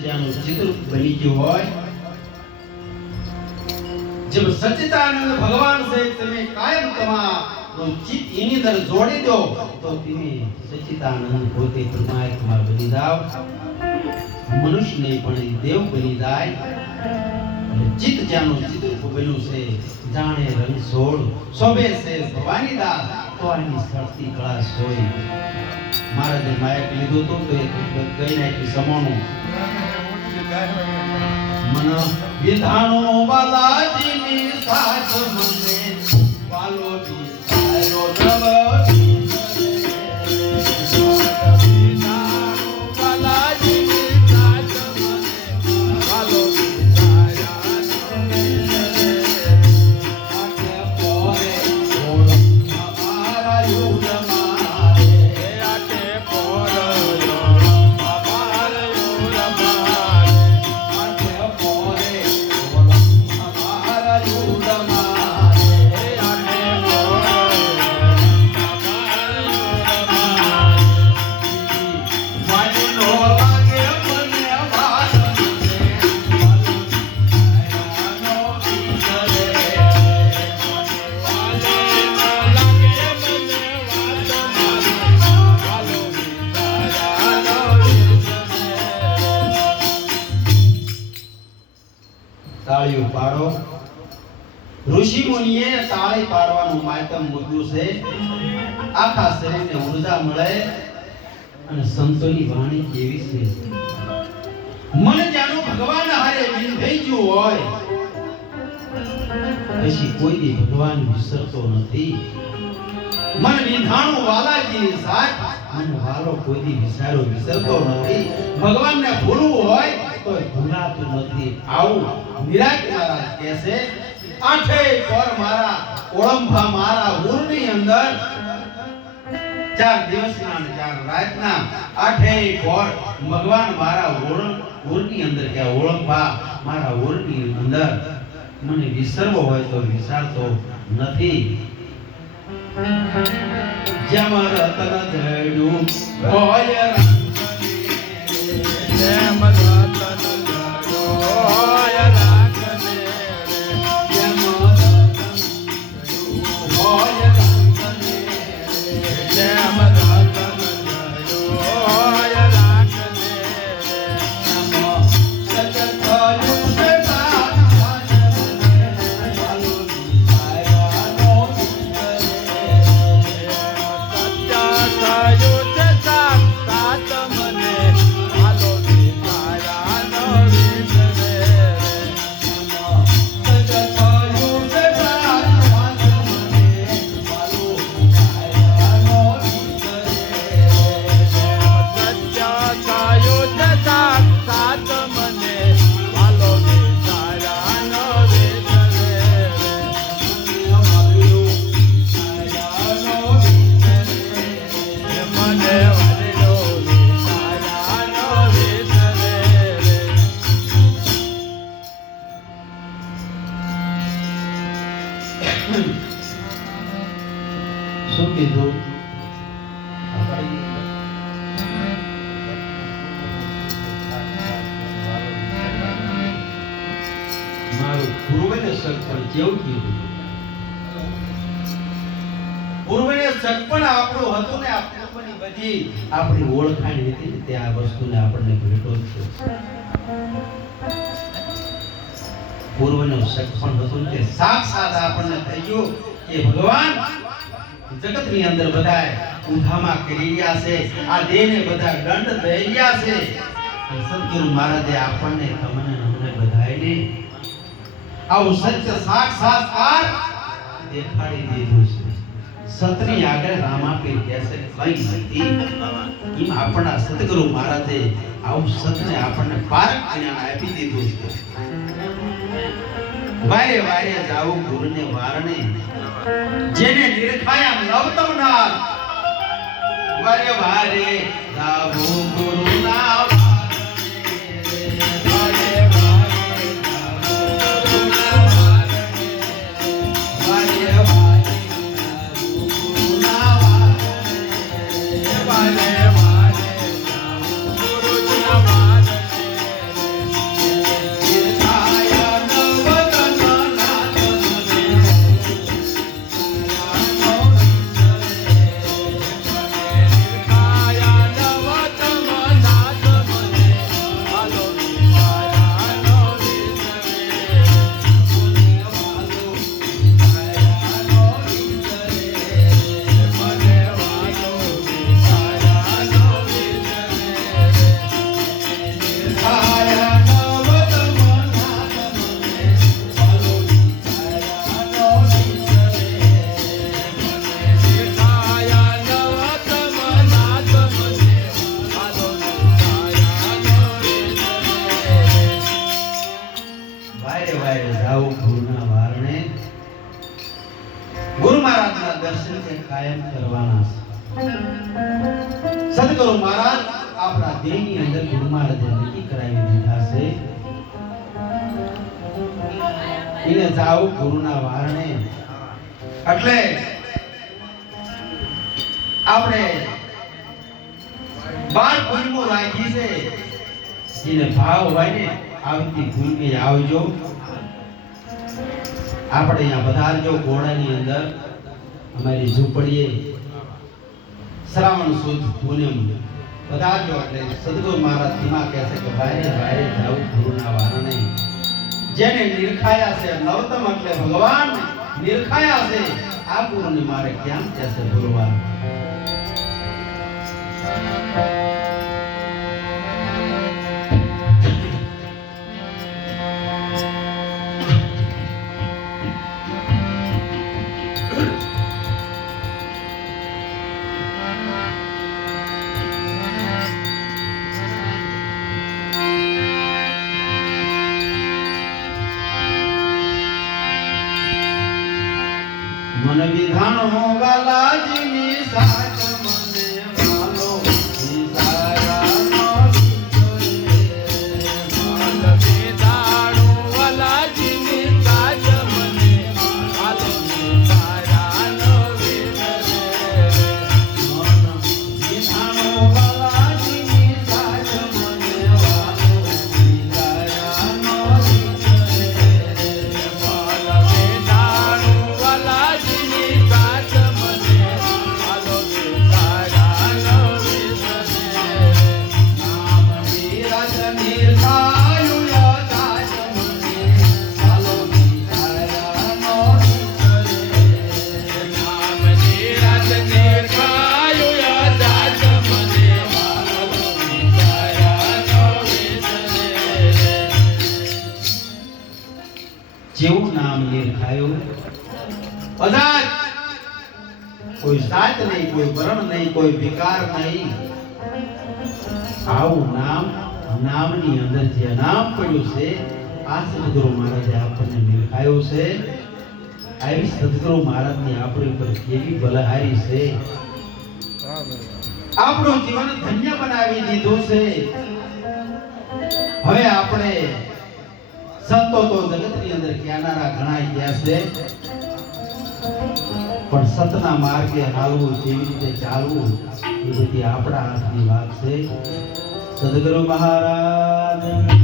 જ્યાંનું ચિત્ર બની ગયું હોય जब सच्चिदानंद भगवान से તમે કાયમ તમારો ચિત્ત એની અંદર જોડી દો તો તમે સચ્ચિદાનંદ પોતે પરમાત્મા બની જાવ મનુષ્ય નહીં પણ દેવ બની જાય અને ચિત્ત જ્યાંનું ચિત્ત બન્યું છે જાણે રંગ છોડ શોભે છે ભવાની દાસ તો આની શક્તિ કળા સોય મહારાજે માયક લીધું તો એક કઈ નાખી સમાણું मन विधानो बालाजी ની સાથ મને વાલો જી સાયો ધવ વિધાનો બાલાજી ની સાથ મને વાલો જી સાયા આકે પોરે ઓર અમારા યુગ મારે આકે પોરે તાળીઓ પાડો ઋષિ મુનિએ તાળી પાડવાનું માધ્યમ મૂક્યું છે આખા શરીરને ઊર્જા મળે અને સંતોની વાણી કેવી છે મન જાણો ભગવાન હારે વિલીન થઈ ગયું હોય પછી કોઈ દી ભગવાન વિસરતો નથી મન વિંધાણું વાલાજી સાથ મન વાલો કોઈ દી વિસરતો નથી ભગવાનને ભૂલવું હોય તો ભૂલાતું નથી આવું વિરાટ મહારાજ કહે છે આઠે પર મારા ઓળંભા મારા ઉરની અંદર 4 દિવસના અને 4 રાતના આઠે પર ભગવાન મારા ઉરની અંદર કે ઓળંભા મારા ઉરની અંદર મને વિસરવો હોય તો વિસારતો નથી જેમ રતન જડ્યું હોય જેમ શું કીધું મારું પૂર્વને સગપણ કેવું કીધું પૂર્વને સગપણ આપણું હતું ને આપણની બધી આપણી ઓળખાણ હતી ને તે આ વસ્તુને આપણને ભેટો છે પૂર્વનું સગપણ હતું તે સાક્ષાત આપણને થઈ ગયું કે ભગવાન જગતની અંદર બધાય ઉધામા કરી રહ્યા છે આ દેહને બધા દંડ દઈ રહ્યા છે સદગુરુ મહારાજે આપણને તમને અમને બધાયને આવું સત્ય સાક્ષાત્કાર દેખાડી દીધું છે સતની આગળ રામાપીર કહેશે કઈ નથી એમ આપણા સદગુરુ મહારાજે આવું સત્યને આપણને પારક જ્ઞાન આપી દીધું છે વારે વારે જાવું ગુરુને વારણે જેને નિરખાયા નવતમ નામ વારે વારે જાવું ગુરુના કાયમ કરવાના છે સદગુરુ મહારાજ આપણા દેહની અંદર ગુરુ મહારાજે નક્કી કરાવી દીધા છે એને જાવ ગુરુના વારણે એટલે આપણે બાર ગુરુ રાખી છે જેને ભાવ હોય ને આવતી ગુરુને આવજો આપણે અહીંયા પધારજો ઘોડાની અંદર हमारी झूपड़िए श्रावण सुद पूनम पधारजो એટલે સદગુરુ મહારાજ ધીમા કહે છે કે બારે બારે જાવ ગુરુના વારણે જેને નિરખાયા છે નવતમ એટલે ભગવાન નિરખાયા છે આ ગુરુને મારે કેમ કહેશે ભૂલવા मन विधान होगा लाजिमी साच मने वालो विसारा नो विचोरे मन विधान होगा लाजिमी साच मने वालो विसारा नो विचोरे मन विधान होगा लाजिमी साच मने वालो विसारा नो विचोरे मन विधान होगा જેવું નામ નિરખાયું અજાત કોઈ જાત નહીં કોઈ વર્ણ નહીં કોઈ વિકાર નહીં આવું નામની અંદર જે નામ પડ્યું છે આ સદગુરુ મહારાજે આપણને નિરખાયું છે આવી સદગુરુ મહારાજની આપણી ઉપર કેવી બલહારી છે આપણું જીવન ધન્ય બનાવી દીધું છે હવે આપણે સંતો તો જગતની અંદર ક્યાંના ઘણા ગયા છે પણ સતના માર્ગે હાલવું કેવી રીતે ચાલવું એ બધી આપણા હાથની વાત છે સદગુરુ મહારાજ